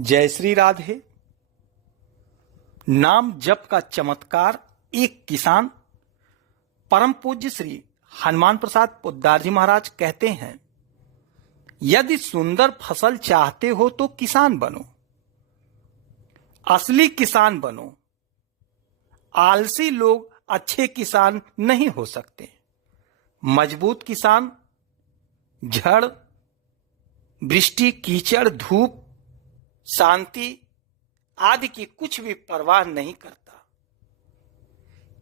जय श्री राधे। नाम जप का चमत्कार। एक किसान परम पूज्य श्री हनुमान प्रसाद पोद्दार जी महाराज कहते हैं, यदि सुंदर फसल चाहते हो तो किसान बनो, असली किसान बनो। आलसी लोग अच्छे किसान नहीं हो सकते। मजबूत किसान झड़, वृष्टि, कीचड़, धूप, शांति आदि की कुछ भी परवाह नहीं करता।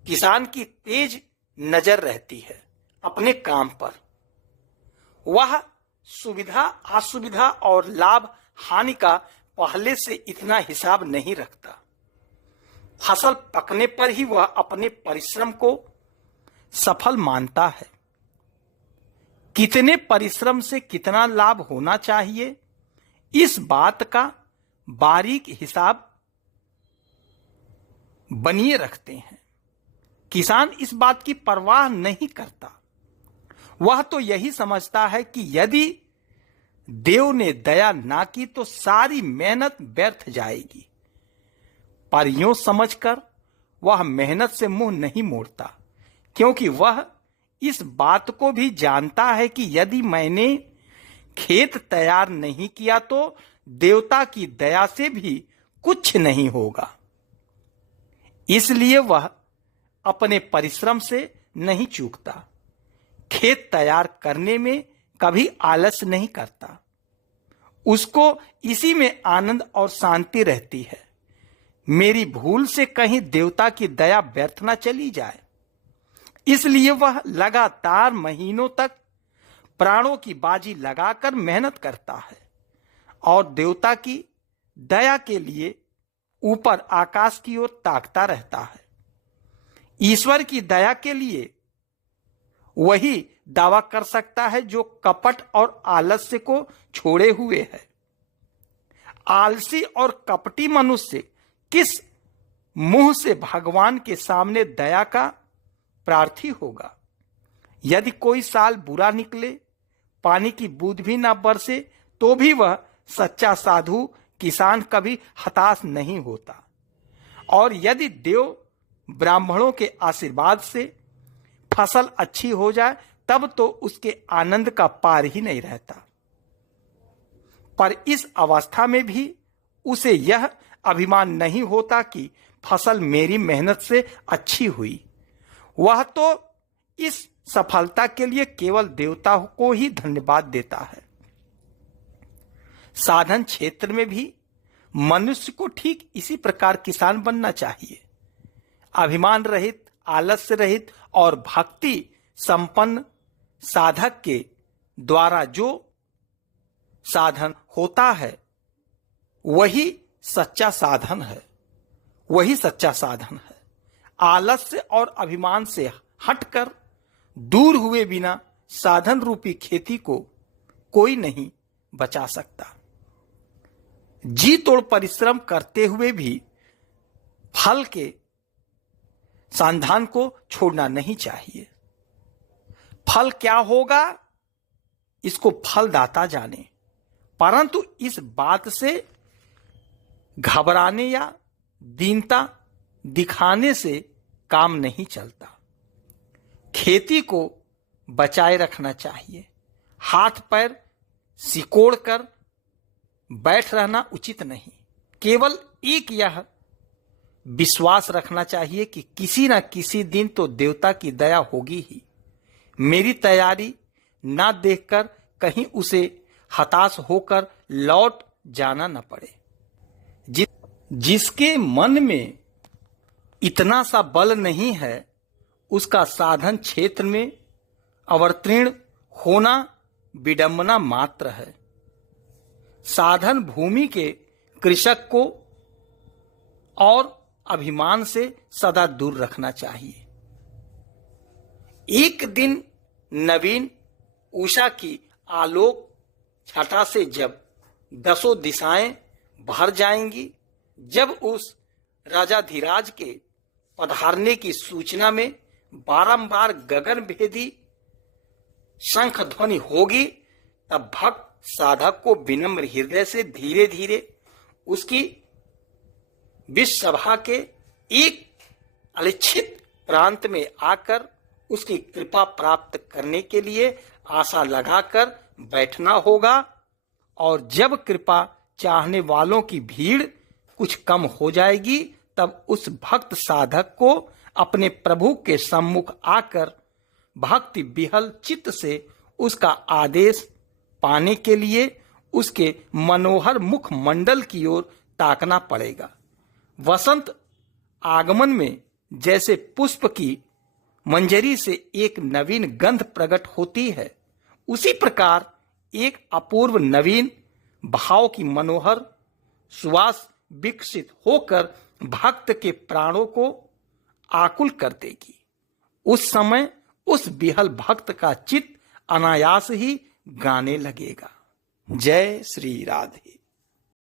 किसान की तेज नजर रहती है अपने काम पर। वह सुविधा, असुविधा और लाभ हानि का पहले से इतना हिसाब नहीं रखता। फसल पकने पर ही वह अपने परिश्रम को सफल मानता है। कितने परिश्रम से कितना लाभ होना चाहिए, इस बात का बारीक हिसाब बनिए रखते हैं। किसान इस बात की परवाह नहीं करता। वह तो यही समझता है कि यदि देव ने दया ना की तो सारी मेहनत व्यर्थ जाएगी। पर यूं समझकर वह मेहनत से मुंह नहीं मोड़ता, क्योंकि वह इस बात को भी जानता है कि यदि मैंने खेत तैयार नहीं किया तो देवता की दया से भी कुछ नहीं होगा। इसलिए वह अपने परिश्रम से नहीं चूकता। खेत तैयार करने में कभी आलस नहीं करता। उसको इसी में आनंद और शांति रहती है। मेरी भूल से कहीं देवता की दया व्यर्थ न चली जाए, इसलिए वह लगातार महीनों तक प्राणों की बाजी लगाकर मेहनत करता है और देवता की दया के लिए ऊपर आकाश की ओर ताकता रहता है। ईश्वर की दया के लिए वही दावा कर सकता है जो कपट और आलस्य को छोड़े हुए है। आलसी और कपटी मनुष्य किस मुंह से भगवान के सामने दया का प्रार्थी होगा। यदि कोई साल बुरा निकले, पानी की बूंद भी ना बरसे, तो भी वह सच्चा साधु किसान कभी हताश नहीं होता। और यदि देव ब्राह्मणों के आशीर्वाद से फसल अच्छी हो जाए, तब तो उसके आनंद का पार ही नहीं रहता। पर इस अवस्था में भी उसे यह अभिमान नहीं होता कि फसल मेरी मेहनत से अच्छी हुई। वह तो इस सफलता के लिए केवल देवता को ही धन्यवाद देता है। साधन क्षेत्र में भी मनुष्य को ठीक इसी प्रकार किसान बनना चाहिए। अभिमान रहित, आलस्य रहित और भक्ति संपन्न साधक के द्वारा जो साधन होता है वही सच्चा साधन है। वही सच्चा साधन है। आलस्य और अभिमान से हटकर दूर हुए बिना साधन रूपी खेती को कोई नहीं बचा सकता। जी तोड़ परिश्रम करते हुए भी फल के संधान को छोड़ना नहीं चाहिए। फल क्या होगा इसको फलदाता जाने, परंतु इस बात से घबराने या दीनता दिखाने से काम नहीं चलता। खेती को बचाए रखना चाहिए। हाथ पैर सिकोड़ कर बैठ रहना उचित नहीं। केवल एक यह विश्वास रखना चाहिए कि किसी न किसी दिन तो देवता की दया होगी ही। मेरी तैयारी ना देखकर कहीं उसे हताश होकर लौट जाना न पड़े। जिसके मन में इतना सा बल नहीं है, उसका साधन क्षेत्र में अवतीर्ण होना विडंबना मात्र है। साधन भूमि के कृषक को और अभिमान से सदा दूर रखना चाहिए। एक दिन नवीन उषा की आलोक छटा से जब दसों दिशाएं भर जाएंगी, जब उस राजाधिराज के पधारने की सूचना में बारंबार गगन भेदी शंख ध्वनि होगी, तब भक्त साधक को विनम्र हृदय से धीरे धीरे उसकी विश्व सभा के एक अलिखित प्रांत में आकर उसकी कृपा प्राप्त करने के लिए आशा लगाकर बैठना होगा। और जब कृपा चाहने वालों की भीड़ कुछ कम हो जाएगी, तब उस भक्त साधक को अपने प्रभु के सम्मुख आकर भक्ति विहल चित्त से उसका आदेश पाने के लिए उसके मनोहर मुख मंडल की ओर ताकना पड़ेगा। वसंत आगमन में जैसे पुष्प की मंजरी से एक नवीन गंध प्रकट होती है, उसी प्रकार एक अपूर्व नवीन भाव की मनोहर सुवास विकसित होकर भक्त के प्राणों को आकुल कर देगी। उस समय उस विहल भक्त का चित्त अनायास ही गाने लगेगा। जय श्री राधे।